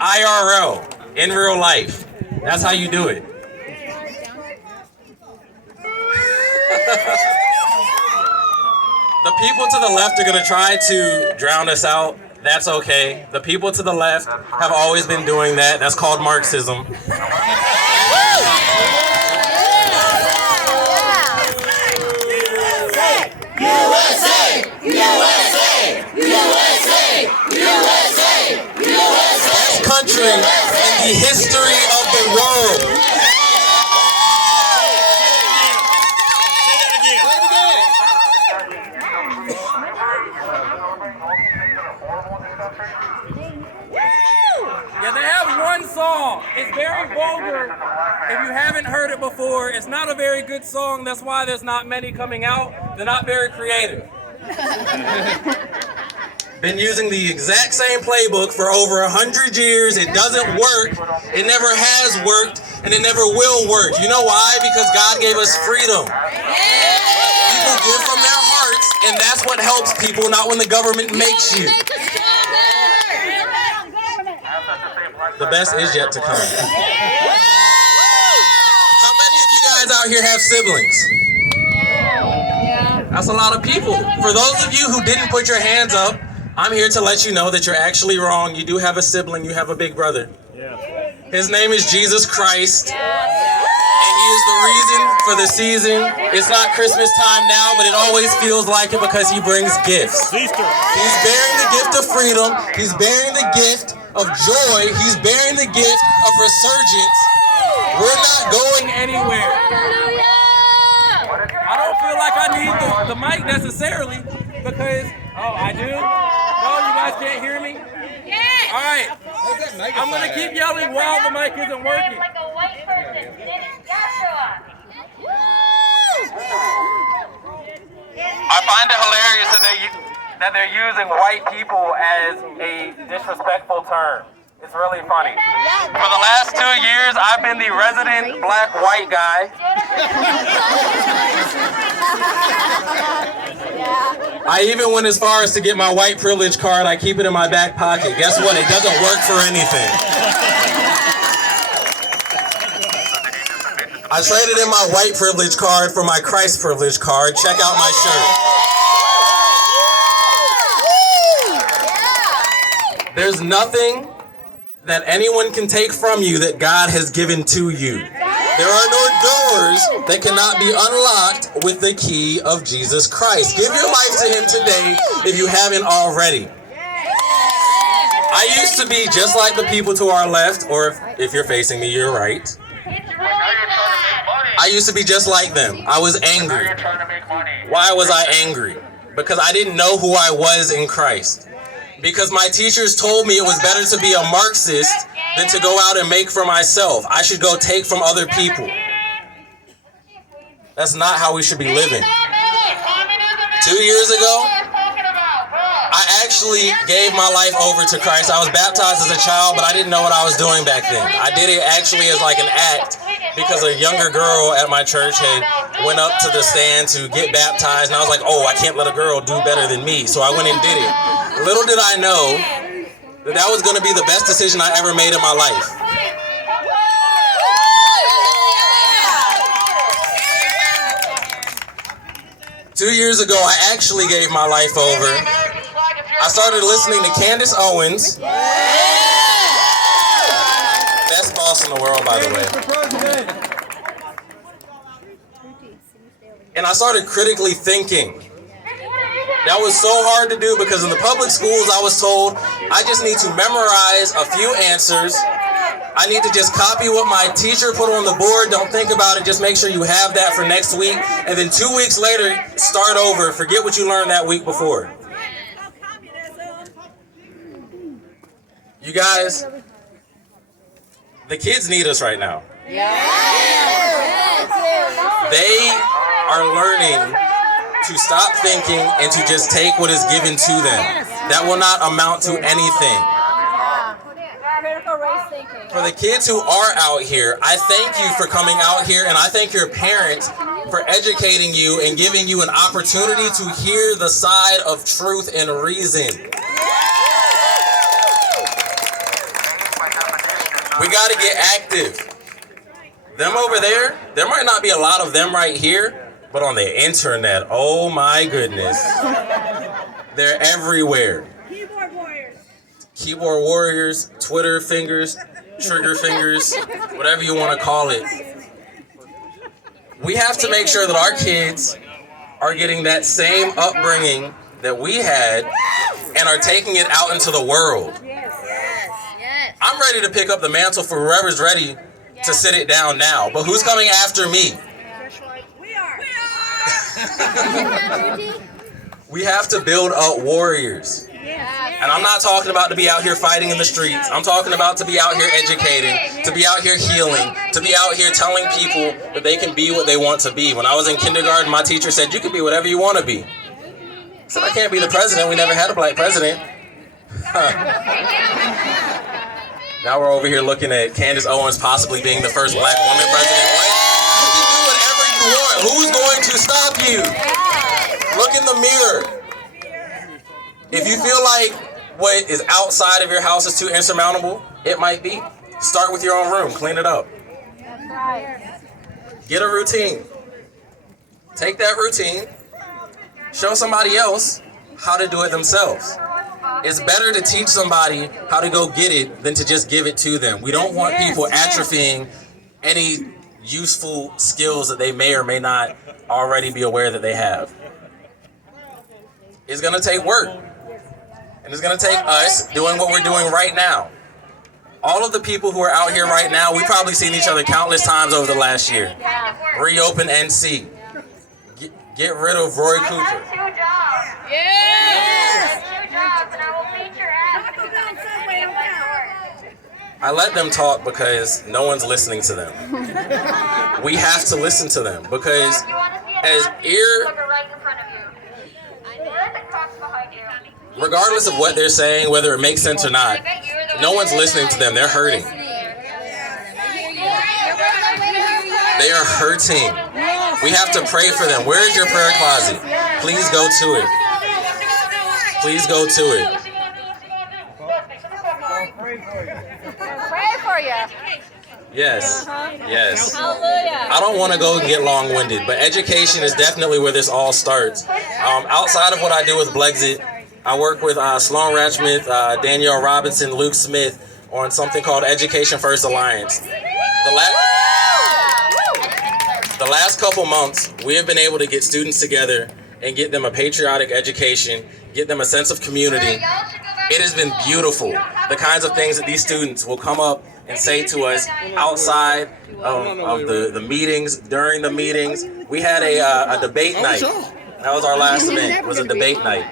IRL, in real life. That's how you do it. The people to the left are going to try to drown us out. That's okay. The people to the left have always been doing that. That's called Marxism. USA! USA! USA! USA! USA! Best country in the history of the world. Yeah, they have one song. It's very vulgar. If you haven't heard it before, it's not a very good song. That's why there's not many coming out. They're not very creative. Been using the exact same playbook for over 100 years. It doesn't work. It never has worked, and it never will work. You know why? Because God gave us freedom. People give from their hearts, and that's what helps people, not when the government makes you. The best is yet to come. How many of you guys out here have siblings? That's a lot of people. For those of you who didn't put your hands up, I'm here to let you know that you're actually wrong. You do have a sibling. You have a big brother. His name is Jesus Christ. And he is the reason for the season. It's not Christmas time now, but it always feels like it because he brings gifts. He's bearing the gift of freedom. He's bearing the gift of joy. He's bearing the gift of resurgence. We're not going anywhere. I don't feel like I need the mic necessarily because, I do? No, you guys can't hear me? Yes! All right. I'm going to keep yelling while the mic isn't working. Like a white person. His name is Joshua. I find it hilarious that they're using white people as a disrespectful term. It's really funny. For the last 2 years, I've been the resident black white guy. I even went as far as to get my white privilege card. I keep it in my back pocket. Guess what? It doesn't work for anything. I traded in my white privilege card for my Christ privilege card. Check out my shirt. There's nothing that anyone can take from you that God has given to you. There are no doors that cannot be unlocked with the key of Jesus Christ. Give your life to him today if you haven't already. I used to be just like the people to our left, or if you're facing me, you're right. I used to be just like them. I was angry. Why was I angry? Because I didn't know who I was in Christ. Because my teachers told me it was better to be a Marxist than to go out and make for myself. I should go take from other people. That's not how we should be living. 2 years ago, I actually gave my life over to Christ. I was baptized as a child, but I didn't know what I was doing back then. I did it actually as like an act because a younger girl at my church had went up to the stand to get baptized, and I was like, oh, I can't let a girl do better than me. So I went and did it. Little did I know that was going to be the best decision I ever made in my life. Two years ago, I actually gave my life over. I started listening to Candace Owens. Best boss in the world, by the way. And I started critically thinking. That was so hard to do because in the public schools I was told I just need to memorize a few answers. I need to just copy what my teacher put on the board. Don't think about it. Just make sure you have that for next week. And then 2 weeks later, start over. Forget what you learned that week before. You guys, the kids need us right now. They are learning to stop thinking and to just take what is given to them. That will not amount to anything. For the kids who are out here, I thank you for coming out here, and I thank your parents for educating you and giving you an opportunity to hear the side of truth and reason. got to get active. Them over there might not be a lot of them right here, but on the internet, oh my goodness. They're everywhere. Keyboard warriors. Keyboard warriors, Twitter fingers, trigger fingers, whatever you want to call it. We have to make sure that our kids are getting that same upbringing that we had and are taking it out into the world. Yes. I'm ready to pick up the mantle for whoever's ready to sit it down now. But who's coming after me? We are. We have to build up warriors. And I'm not talking about to be out here fighting in the streets. I'm talking about to be out here educating, to be out here healing, to be out here telling people that they can be what they want to be. When I was in kindergarten, my teacher said, you can be whatever you want to be. I said, I can't be the president. We never had a black president. Now we're over here looking at Candace Owens possibly being the first black woman president. What? You can do whatever you want. Who's going to stop you? Look in the mirror. If you feel like what is outside of your house is too insurmountable, it might be. Start with your own room. Clean it up. Get a routine. Take that routine. Show somebody else how to do it themselves. It's better to teach somebody how to go get it than to just give it to them. We don't want people atrophying any useful skills that they may or may not already be aware that they have. It's going to take work. And it's going to take us doing what we're doing right now. All of the people who are out here right now, we've probably seen each other countless times over the last year. Reopen NC. Get rid of Roy I have Cooper. 2 jobs. Yes. 2 jobs, and I will beat your ass if you don't send me to work. I let them talk because no one's listening to them. We have to listen to them because If you want to see an as ass, ear, look right in front of you. Or at the cops behind you. regardless of what they're saying, whether it makes sense or not, no one's listening to them. They're hurting. They are hurting. We have to pray for them. Where is your prayer closet? Please go to it. Please go to it. Pray for you. Yes. Yes. Hallelujah. I don't want to go and get long-winded, but education is definitely where this all starts. Outside of what I do with Blexit, I work with Sloan Ratchmith, Danielle Robinson, Luke Smith on something called Education First Alliance. The last couple months, we have been able to get students together and get them a patriotic education, get them a sense of community. It has been beautiful. The kinds of things that these students will come up and say to us outside of the meetings, during the meetings. We had a debate night. That was our last event, was a debate night.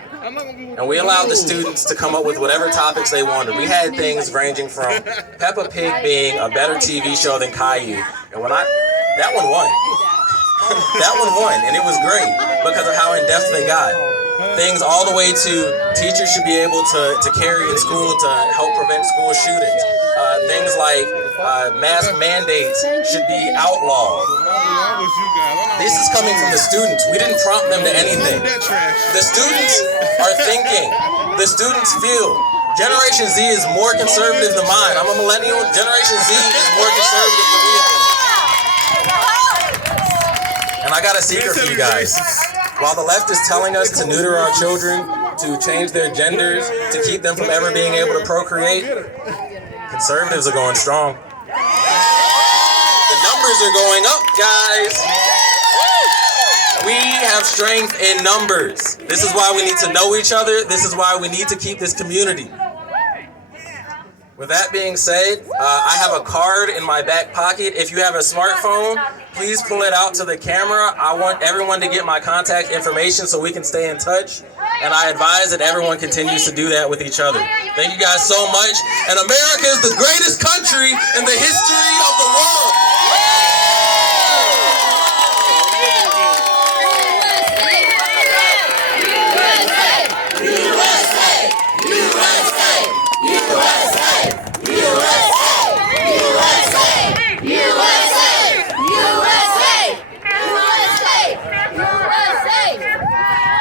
And we allowed the students to come up with whatever topics they wanted. We had things ranging from Peppa Pig being a better TV show than Caillou. And that one won. That one won, and it was great because of how in-depth they got. Things all the way to teachers should be able to carry in school to help prevent school shootings. Things like mask mandates should be outlawed. This is coming from the students. We didn't prompt them to anything. The students are thinking. The students feel. Generation Z is more conservative than mine. I'm a millennial. Generation Z is more conservative than me. And I got a secret for you guys. While the left is telling us to neuter our children, to change their genders, to keep them from ever being able to procreate, conservatives are going strong. The numbers are going up, guys. We have strength in numbers. This is why we need to know each other. This is why we need to keep this community. With that being said, I have a card in my back pocket. If you have a smartphone, please pull it out to the camera. I want everyone to get my contact information so we can stay in touch. And I advise that everyone continues to do that with each other. Thank you guys so much. And America is the greatest country in the history of the world.